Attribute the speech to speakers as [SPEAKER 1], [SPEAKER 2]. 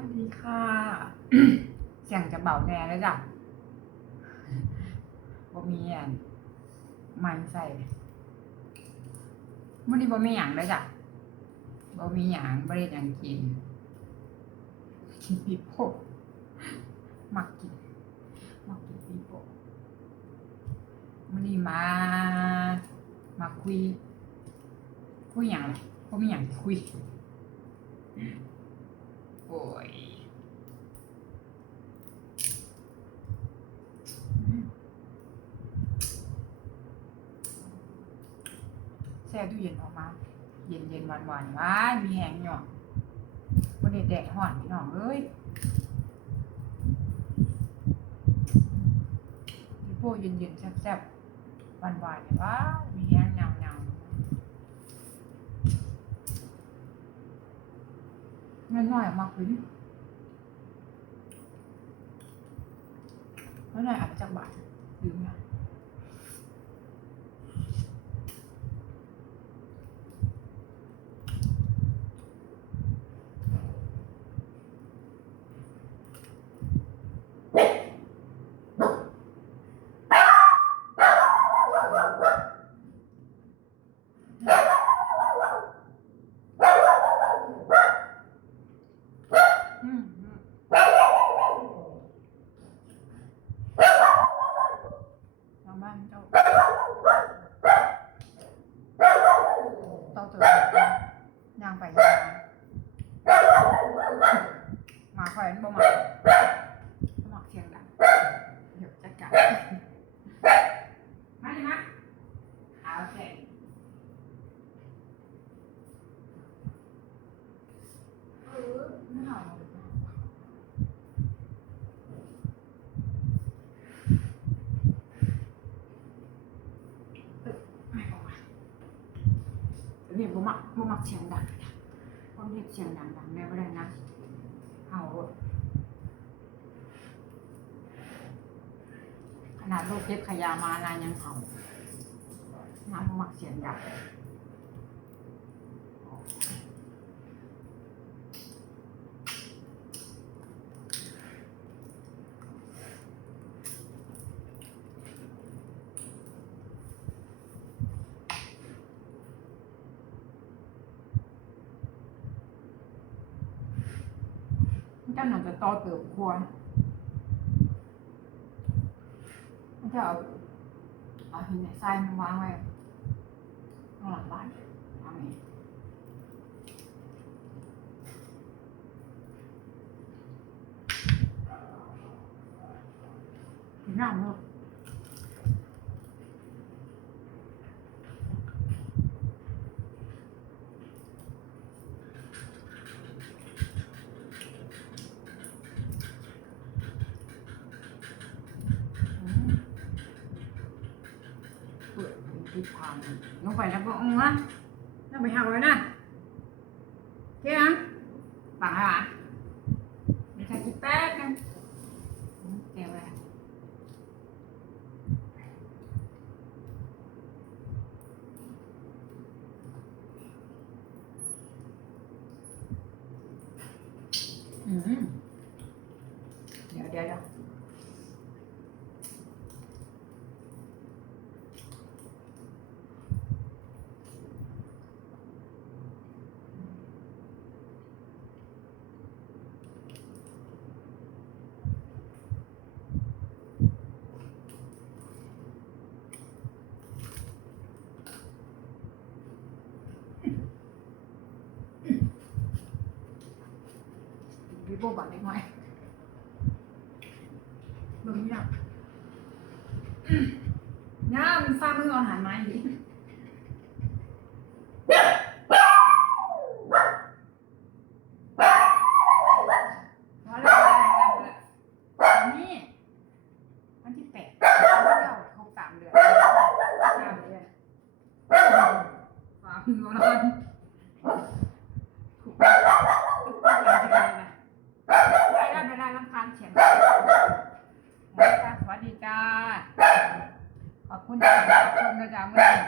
[SPEAKER 1] วัสดีค่ะ เสียงจะเบาแน่แล้วจ้ะบ่มีอันไม้ใส่มื้อนี้บ่มีหยังเลยจ้ะบ่มีหยังบ่ได้ยังกิน กินปีโป้มักกินมักกินปีโป้มื้อนี้มา มาคุย คุยหยังล่ะบ่มีหยังคุย โอ้ยแช่ตู้เย็นออกมา เย็นเย็นหวานหวานหวามีแหงหยอกวันนี้แดดห่อนพี่น้องเอ้ยดิโป้เย็นเย็นๆแซ่บๆหวานหวานว้ามีแหงเงาเงาเงิ นน้อยๆออกมากขึ้นเงินน้อยอาจจะจักบาทลืมนะมอืมทางบ้าน เจ้าเต้าเติมย่างไปย่างมาคอยมันบ่มาบ่มาเสียงดังเดี๋ยวจัดการมาดิมาเอาโอเคเออไม่เอาเลย ไม่ออกมาเรียกบ่ มักบ่มักเสียงดังคนเห็นเสียงดังดังได้บ่ได้นะเอาขนาดลูกเก็บขยะมานานยังเอาน้ำบ่มักเสียงดัง จะหน่าจะต่อเติบครัวมันจะเอาเอาหินใส่มันวางไว้ข้างหลังบ้านทำนี้ถึงน้ำเนาะ ทิศทางลงไปแล้วก็อือนะแล้วไปหาไว้นะเจ๊นะปังหาไม่ใช่คิดแป๊กนึงอืมแกไว้อืมเดี๋ยวเดี๋ยวเดี๋ยว วิโบบัตรเล็กน้อยเบิ่งนี่นะย่ามันฟ้ามือเอาอาหารมาอีกพอ เฉียงจ้าสวัสดีจ้า ขอบคุณที่รับชมนะจ๊ะเมื่อ